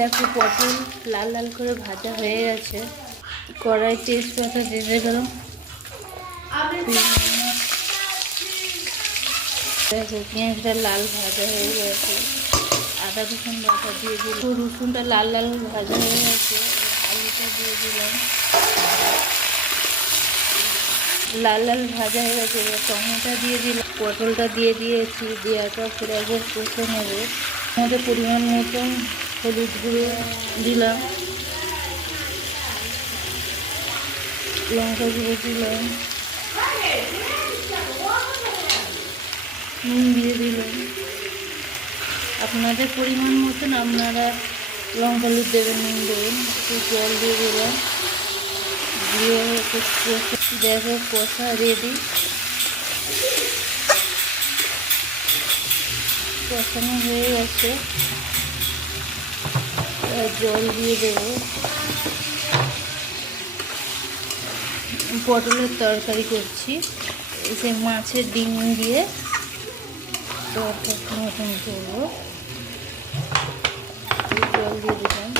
দেখো পটল লাল লাল করে ভাজা হয়ে গেছে। কড়াই তেজপাতা দিয়ে গেলাম। দেখো পেঁয়াজটা লাল ভাজা হয়ে গেছে। আদা রসুন বাটা দিয়ে দিলাম। রসুনটা লাল লাল ভাজা হয়ে গেছে। আলুটা দিয়ে দিলাম। লাল লাল ভাজা হয়ে গেছে। এবার টমেটো দিয়ে দিলাম। পটলটা দিয়ে দিয়েছি। দেওয়াটা পুরো একবার কষে নেবে। আমাদের পরিমাণ মতন হলুদ গুঁড়ো দিলাম, লঙ্কা গুঁড়ো দিলাম, নুন দিয়ে দিলাম। আপনাদের পরিমাণ মতন আপনারা লঙ্কা হলুদ দেবেন, নুন দেবেন। একটু জল দিয়ে দিলাম। দিয়ে দেখো কষা রেডি। কষানো হয়ে গেছে। জল দিয়ে দেবো। পটলের তরকারি করছি, সে মাছের ডিম দিয়ে তরকারি মতন করবো। জল দিয়ে দিলাম।